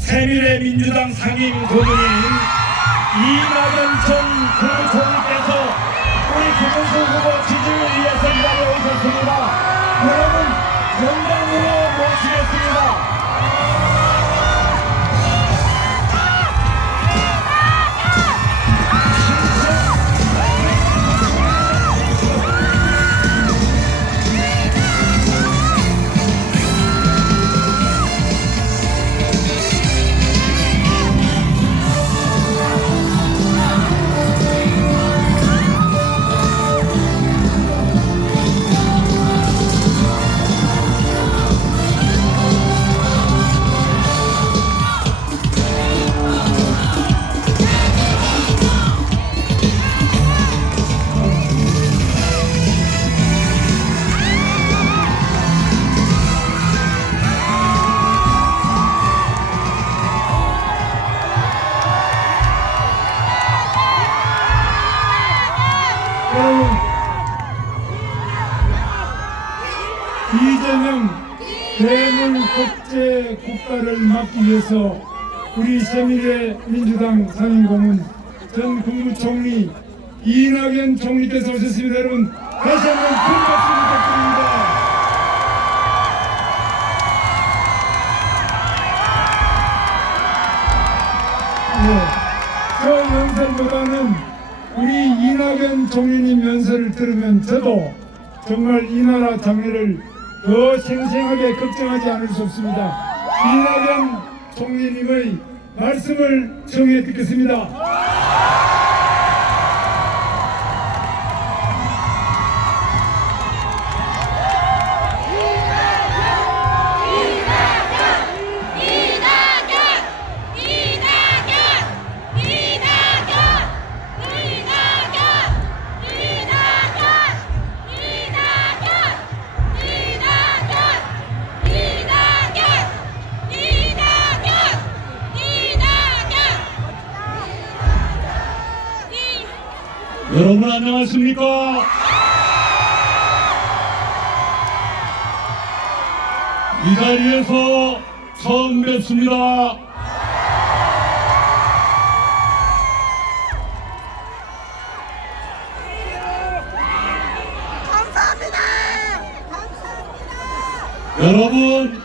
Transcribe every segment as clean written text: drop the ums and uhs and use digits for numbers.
새누리민주당 상임 고문인 이낙연 전 국무총리께서 우리 김문수 후보 지지를 위해서 이 자리에 오셨습니다. 여러분 영광으로 모시겠습니다. 이재명 대물 국제 국가를 막기 위해서 우리 새누리민주당 상임고문 전 국무총리 이낙연 총리께서 오셨습니다. 여러분 다시 한번 큰 박수 부탁드립니다. 저 연설보다는 우리 이낙연 총리님 연설을 들으면 저도 정말 이 나라 장래를 더 생생하게 걱정하지 않을 수 없습니다. 이낙연 총리님의 말씀을 청해 듣겠습니다. 여러분 안녕하십니까? 이 자리에서 처음 뵙습니다. 감사합니다. 감사합니다. 여러분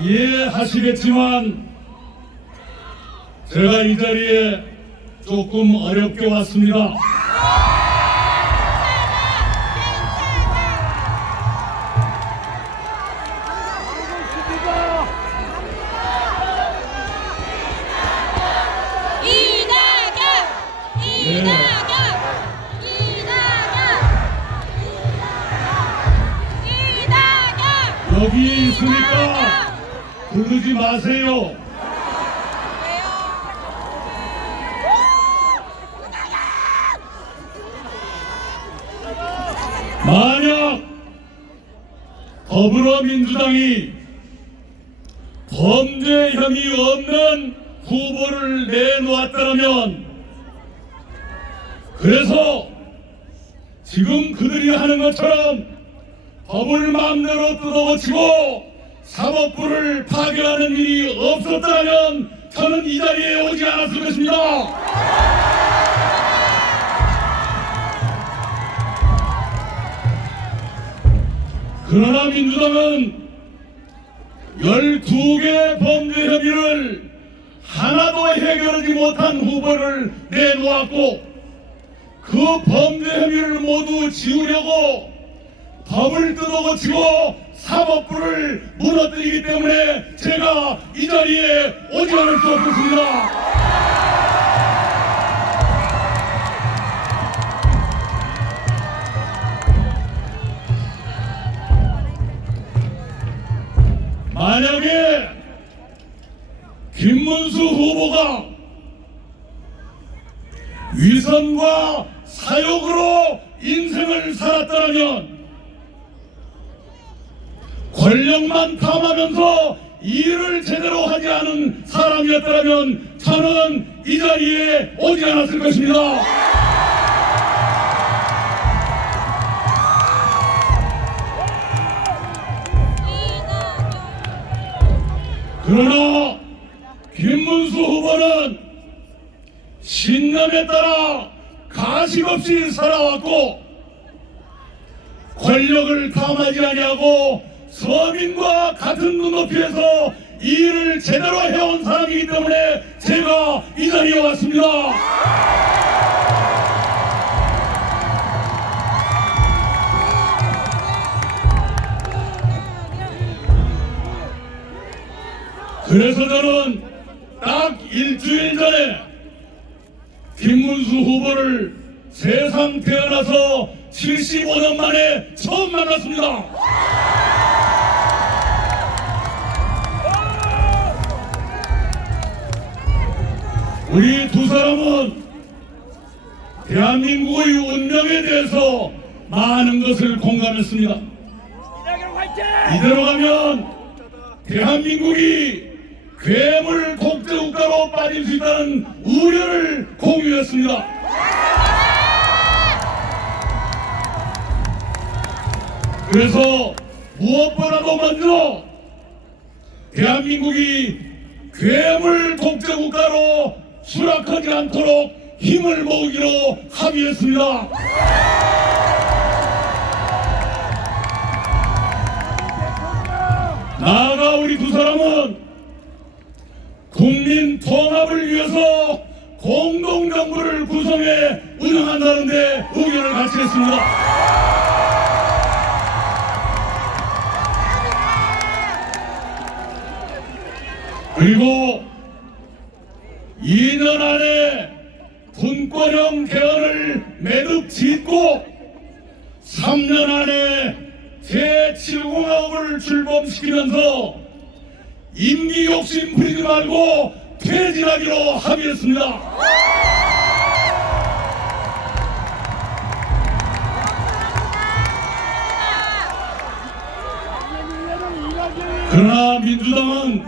이해하시겠지만 제가 이 자리에 조금 어렵게 왔습니다. 여기 있으니까 부르지 마세요. 만약 더불어민주당이 범죄 혐의 없는 후보를 내놓았다면, 그래서 지금 그들이 하는 것처럼 법을 마음대로 뜯어고치고 사법부를 파괴하는 일이 없었다면 저는 이 자리에 오지 않았을 것입니다. 그러나 민주당은 12개 범죄 혐의를 하나도 해결하지 못한 후보를 내놓았고, 그 범죄 혐의를 모두 지우려고 법을 뜯어고치고 사법부를 무너뜨리기 때문에 제가 이 자리에 오지 않을 수 없었습니다. 만약에 김문수 후보가 위선과 사욕으로 인생을 살았다면, 권력만 탐하면서 일을 제대로 하지 않은 사람이었다면 저는 이 자리에 오지 않았을 것입니다. 그러나 김문수 후보는 신념에 따라 가식 없이 살아왔고 권력을 탐하지 아니하고 서민과 같은 눈높이에서 일을 제대로 해온 사람이기 때문에 제가 이 자리에 왔습니다. 그래서 저는 딱 일주일 전에 김문수 후보를 세상 태어나서 75년 만에 처음 만났습니다. 우리 두 사람은 대한민국의 운명에 대해서 많은 것을 공감했습니다. 이대로 가면 대한민국이 괴물 독재국가로 빠질 수 있다는 우려를 공유했습니다. 그래서 무엇보다도 먼저 대한민국이 괴물 독재국가로 수락하지 않도록 힘을 모으기로 합의했습니다. 나아가 우리 두 사람은 국민 통합을 위해서 공동정부를 구성해 운영한다는 데 의견을 같이 했습니다. 그리고 2년 안에 분권형 개헌을 매듭 짓고 3년 안에 제7공화국을 출범시키면서 임기 욕심 부리지 말고 퇴진하기로 합의했습니다. 그러나 민주당은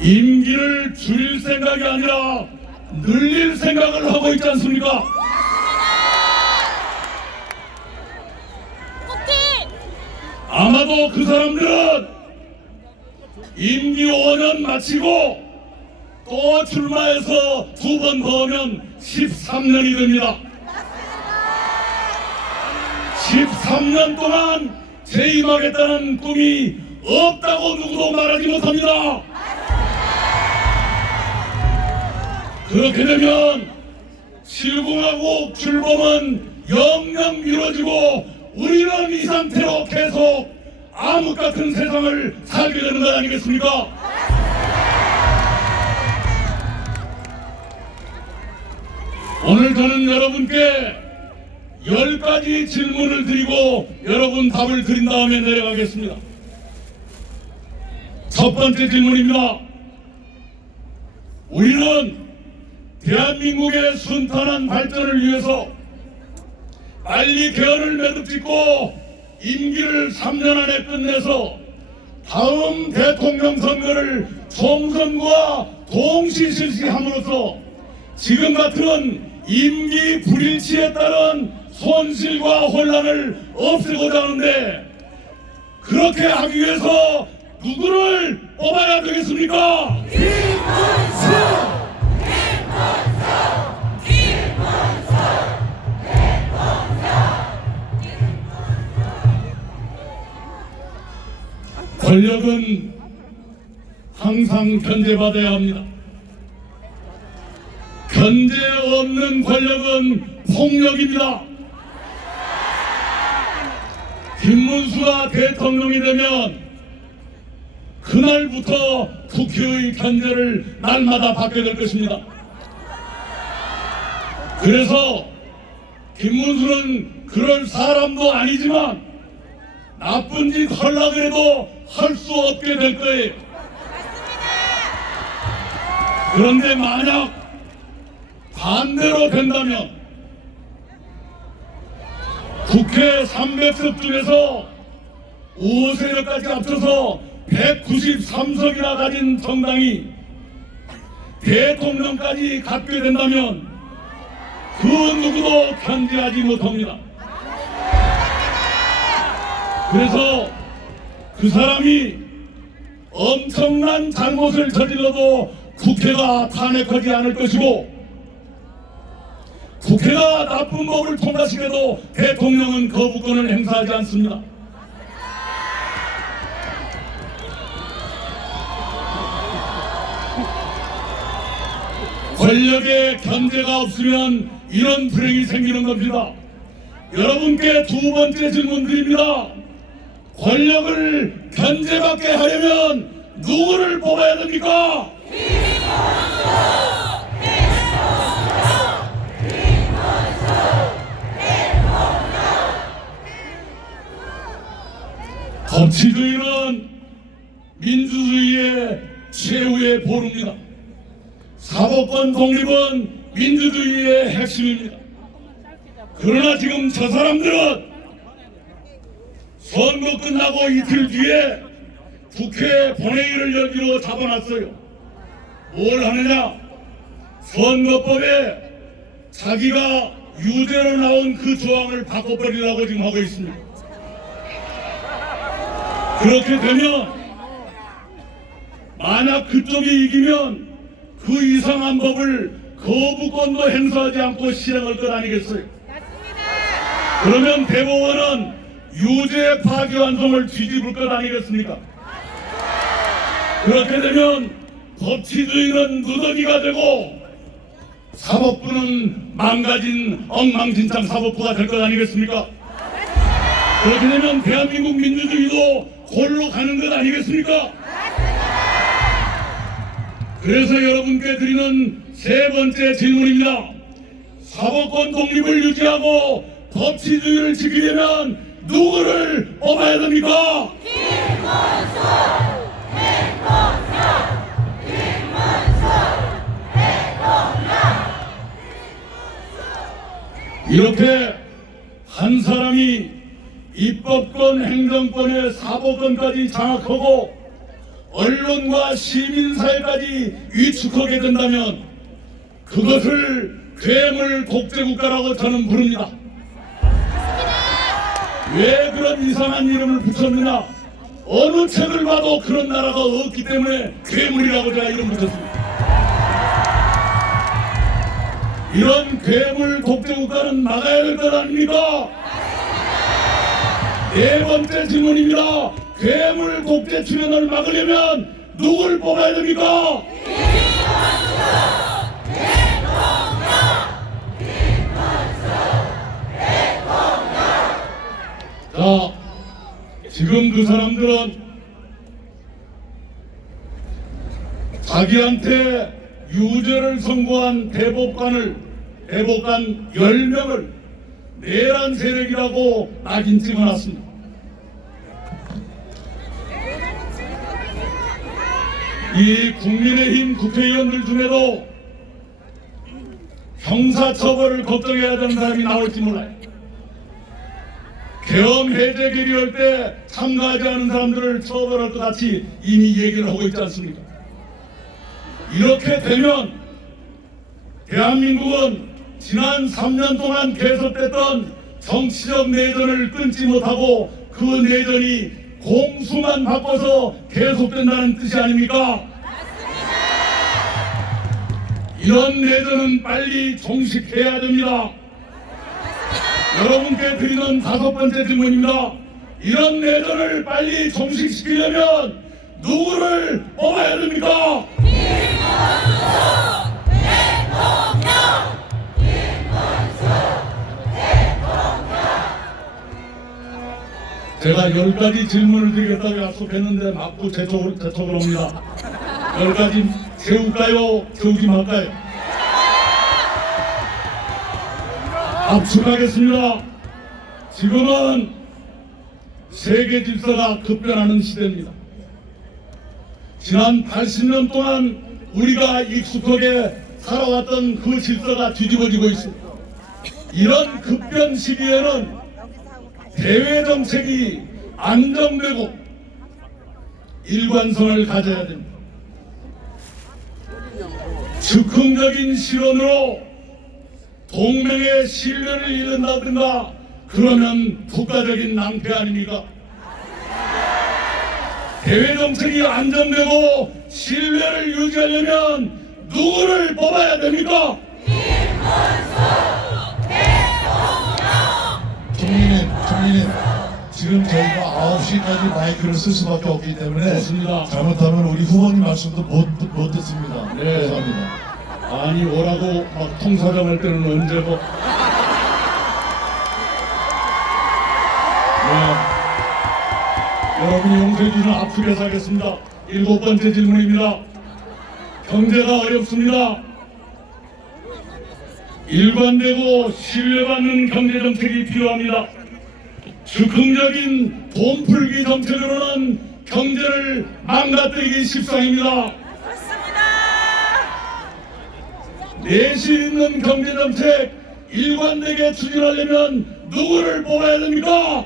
임기를 줄일 생각이 아니라 늘릴 생각을 하고 있지 않습니까? 아마도 그 사람들은 임기 5년 마치고 또 출마해서 2번 더 하면 13년이 됩니다. 13년 동안 재임하겠다는 꿈이 없다고 누구도 말하지 못합니다. 그렇게 되면 7공화국 출범은 영영 미뤄지고 우리는 이 상태로 계속 암흑 같은 세상을 살게 되는 것 아니겠습니까? 오늘 저는 여러분께 10가지 질문을 드리고 여러분 답을 드린 다음에 내려가겠습니다. 첫 번째 질문입니다. 우리는 대한민국의 순탄한 발전을 위해서 빨리 개헌을 매듭짓고 임기를 3년 안에 끝내서 다음 대통령 선거를 총선과 동시 실시함으로써 지금 같은 임기 불일치에 따른 손실과 혼란을 없애고자 하는데 그렇게 하기 위해서 누구를 뽑아야 되겠습니까? 권력은 항상 견제받아야 합니다. 견제 없는 권력은 폭력입니다. 김문수가 대통령이 되면 그날부터 국회의 견제를 날마다 받게 될 것입니다. 그래서 김문수는 그럴 사람도 아니지만 나쁜 짓 하려고 해도 할 수 없게 될 거예요. 그런데 만약 반대로 된다면 국회 300석 중에서 우호세력까지 합쳐서 193석이나 가진 정당이 대통령까지 갖게 된다면 그 누구도 견제하지 못합니다. 그래서 그 사람이 엄청난 잘못을 저질러도 국회가 탄핵하지 않을 것이고, 국회가 나쁜 법을 통과시켜도 대통령은 거부권을 행사하지 않습니다. 권력의 견제가 없으면 이런 불행이 생기는 겁니다. 여러분께 두 번째 질문 드립니다. 권력을 견제받게 하려면 누구를 뽑아야 됩니까? 법치주의는 민주주의의 최후의 보루입니다. 사법권 독립은 민주주의의 핵심입니다. 그러나 지금 저 사람들은 선거 끝나고 이틀 뒤에 국회 본회의를 열기로 잡아놨어요. 뭘 하느냐? 선거법에 자기가 유죄로 나온 그 조항을 바꿔버리려고 지금 하고 있습니다. 그렇게 되면 만약 그쪽이 이기면 그 이상한 법을 거부권도 행사하지 않고 실행할 것 아니겠어요? 그러면 대법원은 유죄 파기환송을 뒤집을 것 아니겠습니까? 그렇게 되면 법치주의는 누더기가 되고 사법부는 망가진 엉망진창 사법부가 될 것 아니겠습니까? 그렇게 되면 대한민국 민주주의도 골로 가는 것 아니겠습니까? 그래서 여러분께 드리는 세 번째 질문입니다. 사법권 독립을 유지하고 법치주의를 지키려면 누구를 뽑아야 됩니까? 김문수! 이렇게 한 사람이 입법권, 행정권의 사법권까지 장악하고 언론과 시민사회까지 위축하게 된다면 그것을 괴물 독재국가라고 저는 부릅니다. 왜 그런 이상한 이름을 붙였느냐? 어느 책을 봐도 그런 나라가 없기 때문에 괴물이라고 제가 이름 붙였습니다. 이런 괴물 독재국가는 막아야 될 것 아닙니까? 네 번째 질문입니다. 괴물 독재 출현을 막으려면 누굴 뽑아야 됩니까? 자, 지금 그 사람들은 자기한테 유죄를 선고한 대법관 10명을 내란 세력이라고 낙인 찍어놨습니다. 이 국민의힘 국회의원들 중에도 형사처벌을 걱정해야 되는 사람이 나올지 몰라요. 계엄 해제 결의할 때 참가하지 않은 사람들을 처벌할 것 같이 이미 얘기를 하고 있지 않습니까? 이렇게 되면 대한민국은 지난 3년 동안 계속됐던 정치적 내전을 끊지 못하고 그 내전이 공수만 바꿔서 계속된다는 뜻이 아닙니까? 이런 내전은 빨리 종식해야 됩니다. 여러분께 드리는 5번째 질문입니다. 이런 내전을 빨리 종식시키려면 누구를 뽑아야 됩니까? 제가 10가지 질문을 드리겠다고 약속했는데 맞고 재촉을 옵니다. 10가지 세울까요? 세우지 말까요? 압축하겠습니다. 지금은 세계 질서가 급변하는 시대입니다. 지난 80년 동안 우리가 익숙하게 살아왔던 그 질서가 뒤집어지고 있습니다. 이런 급변 시기에는 대외 정책이 안정되고 일관성을 가져야 됩니다. 즉흥적인 실언으로 동맹의 신뢰를 잃는다든가 그러면 국가적인 낭패 아닙니까? 대외 정책이 안정되고 신뢰를 유지하려면 누구를 뽑아야 됩니까? 총리님, 지금 저희가 9시까지 마이크를 쓸 수밖에 없기 때문에 좋습니다. 잘못하면 우리 후보님 말씀도 못 듣습니다. 네. 죄송합니다. 아니 오라고 막 통사장할 때는 언제고. 네. 여러분이 용서해 주시면 아프게 살겠습니다. 7번째 질문입니다. 경제가 어렵습니다. 일관되고 신뢰받는 경제정책이 필요합니다. 즉흥적인 돈풀기 정책으로는 경제를 망가뜨리기 십상입니다. 내실 있는 경제정책 일관되게 추진하려면 누구를 뽑아야 됩니까?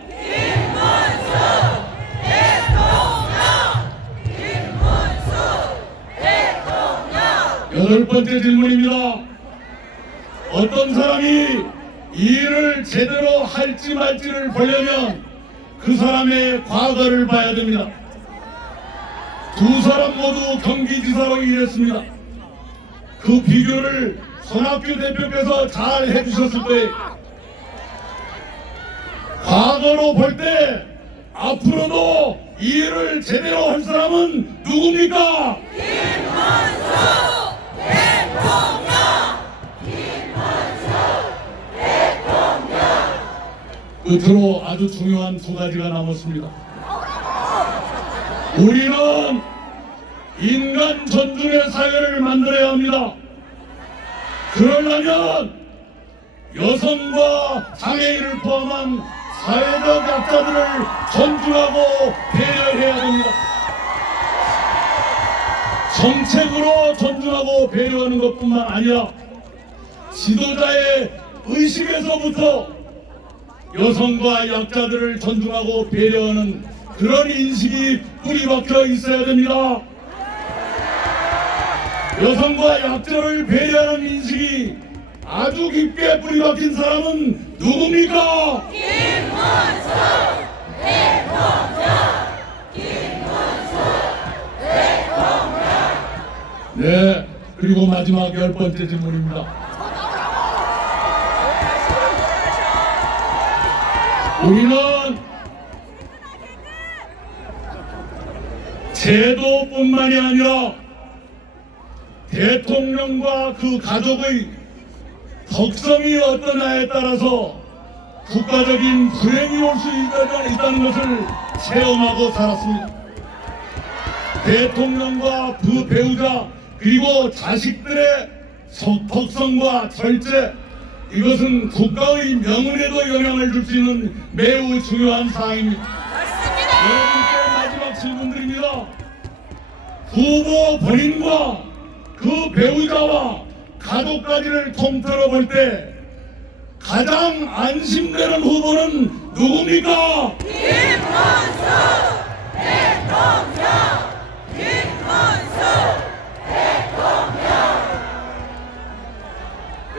여덟 번째 질문입니다. 어떤 사람이 일을 제대로 할지 말지를 보려면 그 사람의 과거를 봐야 됩니다. 두 사람 모두 경기지사로 일했습니다. 그 비교를 손학규 대표께서 잘 해주셨을 때 과거로 볼 때 앞으로도 일을 제대로 할 사람은 누굽니까? 끝으로 아주 중요한 두 가지가 남았습니다. 우리는 인간 존중의 사회를 만들어야 합니다. 그러려면 여성과 장애인을 포함한 사회적 약자들을 존중하고 배려해야 됩니다. 정책으로 존중하고 배려하는 것뿐만 아니라 지도자의 의식에서부터 여성과 약자들을 존중하고 배려하는 그런 인식이 뿌리박혀 있어야 됩니다. 여성과 약자를 배려하는 인식이 아주 깊게 뿌리박힌 사람은 누굽니까? 네, 그리고 마지막 10번째 질문입니다. 우리는 제도뿐만이 아니라 대통령과 그 가족의 덕성이 어떠냐에 따라서 국가적인 불행이 올 수 있다는 것을 체험하고 살았습니다. 대통령과 그 배우자 그리고 자식들의 덕성과 절제, 이것은 국가의 명운에도 영향을 줄 수 있는 매우 중요한 사항입니다. 여러분께 마지막 질문드립니다. 후보 본인과 그 배우자와 가족까지를 통틀어 볼 때 가장 안심되는 후보는 누굽니까? 김문수 대통령! 김문수 대통령!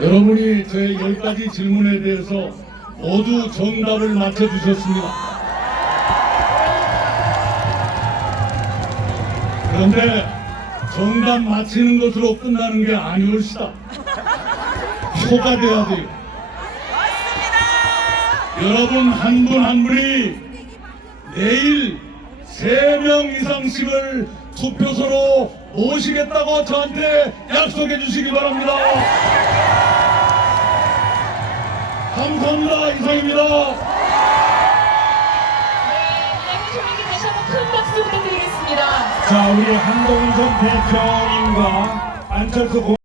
여러분이 저의 10가지 질문에 대해서 모두 정답을 맞춰주셨습니다. 그런데 정답 맞히는 것으로 끝나는 게 아니올시다. 표가 돼야 돼요. 여러분 한 분 한 분이 내일 3명 이상씩을 투표소로 모시겠다고 저한테 약속해 주시기 바랍니다. 감사합니다. 이상입니다. 다시 한번 큰 박수 부탁드리겠습니다. 자, 우리 한동훈 전 대표님과 안철수